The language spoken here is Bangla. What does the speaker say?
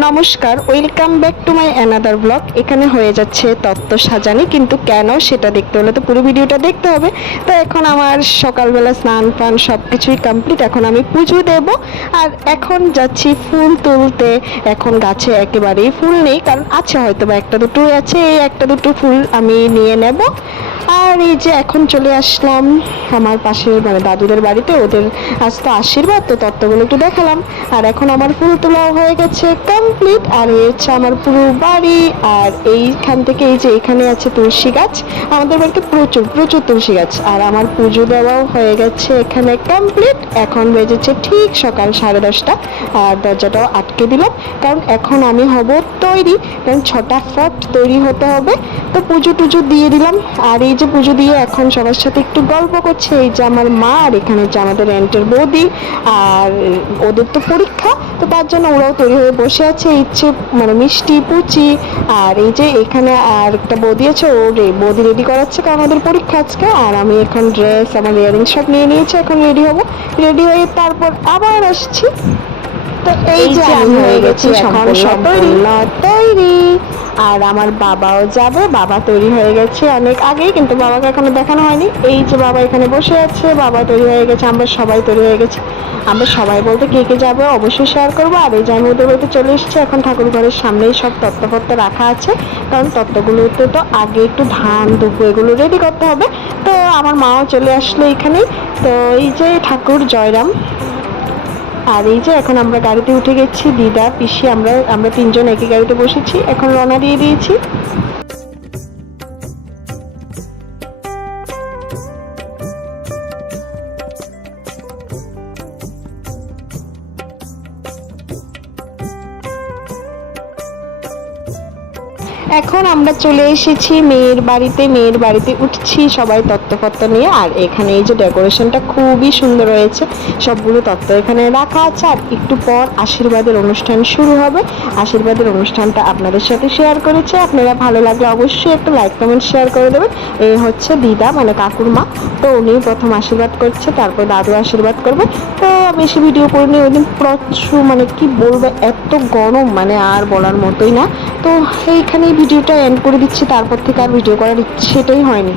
নমস্কার, welcome back to my another blog. এখানে হয়ে যাচ্ছে তত্ত্ব সাজানি, কিন্তু কেন সেটা দেখতে হলে তো পুরো ভিডিওটা দেখতে হবে। তো এখন আমার সকালবেলা স্নান পান সব কিছুই কমপ্লিট, এখন আমি পুজো দেব। আর এখন যাচ্ছি ফুল তুলতে। এখন গাছে একেবারেই ফুল নেই, কারণ আছে হয়তো বা একটা দুটো আছে, এই একটা দুটো ফুল আমি নিয়ে নেব। আর এই যে এখন চলে আসলাম আমার পাশের মানে দাদুদের বাড়িতে, ওদের আজ তো আশীর্বাদ, তো তত্ত্বগুলো একটু দেখালাম। আর এখন আমার ফুল তোলাও হয়ে গেছে কমপ্লিট। আর এই হচ্ছে আমার পুরো বাড়ি। আর এইখান থেকে এই যে এখানে আছে তুলসী গাছ, আমাদের বাড়িতে প্রচুর প্রচুর তুলসী গাছ। আর আমার পুজো দেওয়াও হয়ে গেছে এখানে কমপ্লিট। এখন বেজেছে ঠিক সকাল 10:30। আর দরজাটাও আটকে দিলাম, কারণ এখন আমি হব তৈরি, কারণ 6টা ফট তৈরি হতে হবে। তো পুজো টুজো দিয়ে দিলাম। আর এই যে পুজো দিয়ে এখন সবার সাথে একটু গল্প করছে এই যে আমার মা, আর এখানে হচ্ছে আমাদের রেন্টের বৌদি। আর ওদের তো পরীক্ষা, তো তার জন্য ওরাও তৈরি হয়ে বসে আছে, ইচ্ছে মানে মিষ্টি পুচি। আর এই যে এখানে আর একটা বৌদি আছে, ও বৌদি রেডি করাচ্ছে, কারণ ওদের পরীক্ষা আজকে। আর আমি এখন ড্রেস আমার ইয়ারিং সব নিয়ে নিয়েছি, এখন রেডি হব। রেডি হয়ে তারপর আবার আসছি। তো এই যে আমি হয়ে গেছি এখন সম্পূর্ণ তৈরি। আর আমার বাবাও যাবে, বাবা তৈরি হয়ে গেছে অনেক আগেই, কিন্তু বাবাকে এখনো দেখানো হয়নি। এই যে বাবা এখানে বসে আছে, বাবা তৈরি হয়ে গেছে, আমরা সবাই তৈরি হয়ে গেছি। আমরা সবাই বলতে কে কে যাবে অবশ্যই শেয়ার করবো। আর এই যে আমি ওদের বাড়িতে চলে এসেছি, এখন ঠাকুর ঘরের সামনেই সব তত্ত্বপত্র রাখা আছে, কারণ তত্ত্বগুলোতে তো আগে একটু ধান দুপু এগুলো রেডি করতে হবে। তো আমার মাও চলে আসলো এখানেই। তো এই যে ঠাকুর জয়রাম। আর এই যে এখন আমরা গাড়িতে উঠে গেছি, দিদা পিসি আমরা তিনজন একই গাড়িতে বসেছি, এখন রওনা দিয়ে দিয়েছি। এখন আমরা চলে এসেছি মেয়ের বাড়িতে উঠছি সবাই তত্ত্বপত্র নিয়ে। আর এখানে এই যে ডেকোরেশনটা খুবই সুন্দর হয়েছে, সবগুলো তত্ত্ব এখানে রাখা আছে। আর একটু পর আশীর্বাদের অনুষ্ঠান শুরু হবে। আশীর্বাদের অনুষ্ঠানটা আপনাদের সাথে শেয়ার করেছে, আপনারা ভালো লাগলে অবশ্যই একটা লাইক কমেন্ট শেয়ার করে দেবেন। এই হচ্ছে দিদা মানে কাকুর মা, তো উনি প্রথম আশীর্বাদ করছে, তারপর দাদু আশীর্বাদ করবে। তো বেশি ভিডিও করিনি ওই দিন, প্রচুর মানে কি বলবো, এত গরম মানে আর বলার মতোই না। তো এইখানেই ভিডিওটা এন্ড করে দিচ্ছি, তারপর থেকে আর ভিডিও করার ইচ্ছেটাই হয়নি।